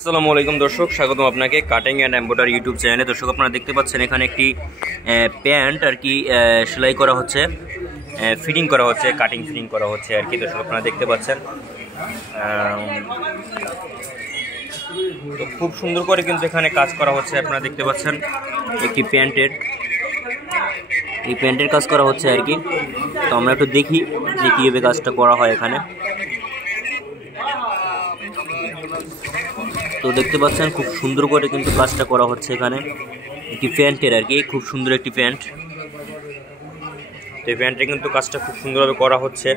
আসসালামু আলাইকুম দর্শক, স্বাগতম আপনাকে কাটিং অ্যান্ড এমব্রয়ডারি ইউটিউব চ্যানেলে। দর্শক আপনারা দেখতে পাচ্ছেন এখানে একটি প্যান্ট আর কি সেলাই করা হচ্ছে, ফিটিং করা হচ্ছে, কাটিং ফিটিং করা হচ্ছে আর কি। দর্শক আপনারা দেখতে পাচ্ছেন তো খুব সুন্দর করে কিন্তু এখানে কাজ করা হচ্ছে। আপনারা দেখতে পাচ্ছেন একটি এই প্যান্টের কাজ করা হচ্ছে আর কি। তো আমরা একটু দেখি যে কীভাবে কাজটা করা হয় এখানে। তো দেখতে পাচ্ছেন খুব সুন্দর করে কিন্তু কাজটা করা হচ্ছে এখানে একটি প্যান্টের আর কি। খুব সুন্দর একটি প্যান্ট, তো এই প্যান্টে কিন্তু কাজটা খুব সুন্দরভাবে করা হচ্ছে।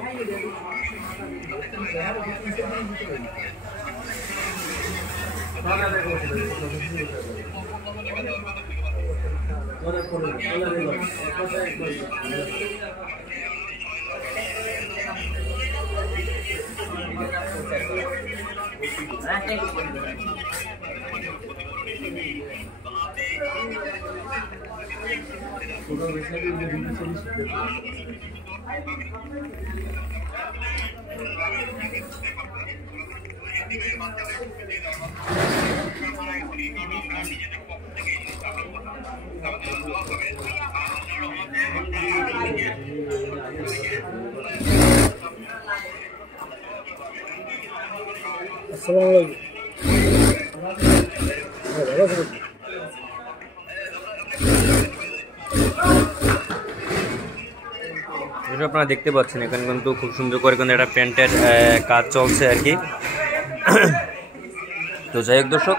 আপনারা দেখতে পাচ্ছেন এখানে কিন্তু খুব সুন্দর করে কিন্তু একটা প্যান্টের কাজ চলছে আর কি। তো যাই হোক দর্শক,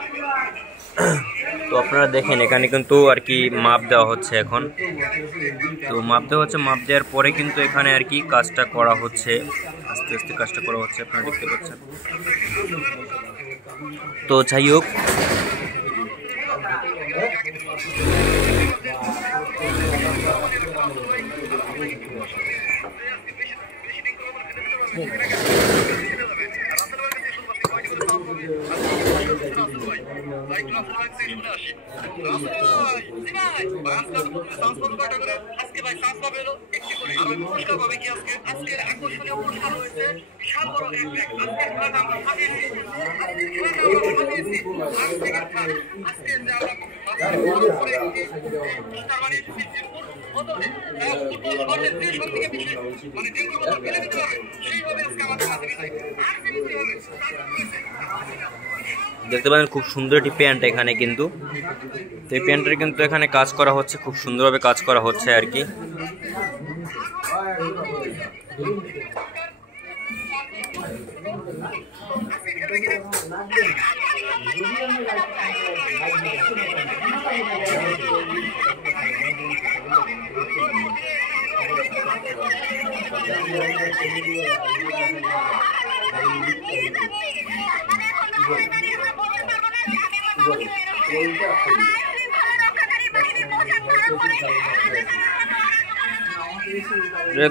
তো আপনারা দেখেন এখানে কিন্তু আর কি মাপ দেওয়া হচ্ছে এখন। তো মাপ দেওয়া হচ্ছে, মাপ দেওয়ার পরে কিন্তু এখানে আর কি কাজটা করা হচ্ছে, আস্তে আস্তে কাজটা করা হচ্ছে, আপনারা দেখতে পাচ্ছেন। তো যাই হোক, দেখতে পাচ্ছেন খুব সুন্দর একটি প্যান্ট এখানে কিন্তু। তো এই প্যান্টের কিন্তু এখানে কাজ করা হচ্ছে, খুব সুন্দরভাবে কাজ করা হচ্ছে আর কি।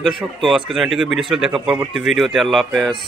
দর্শক, তো আজকে ভিডিও ছিল, দেখা পরবর্তী ভিডিওতে। আল্লাহ হাফেজ।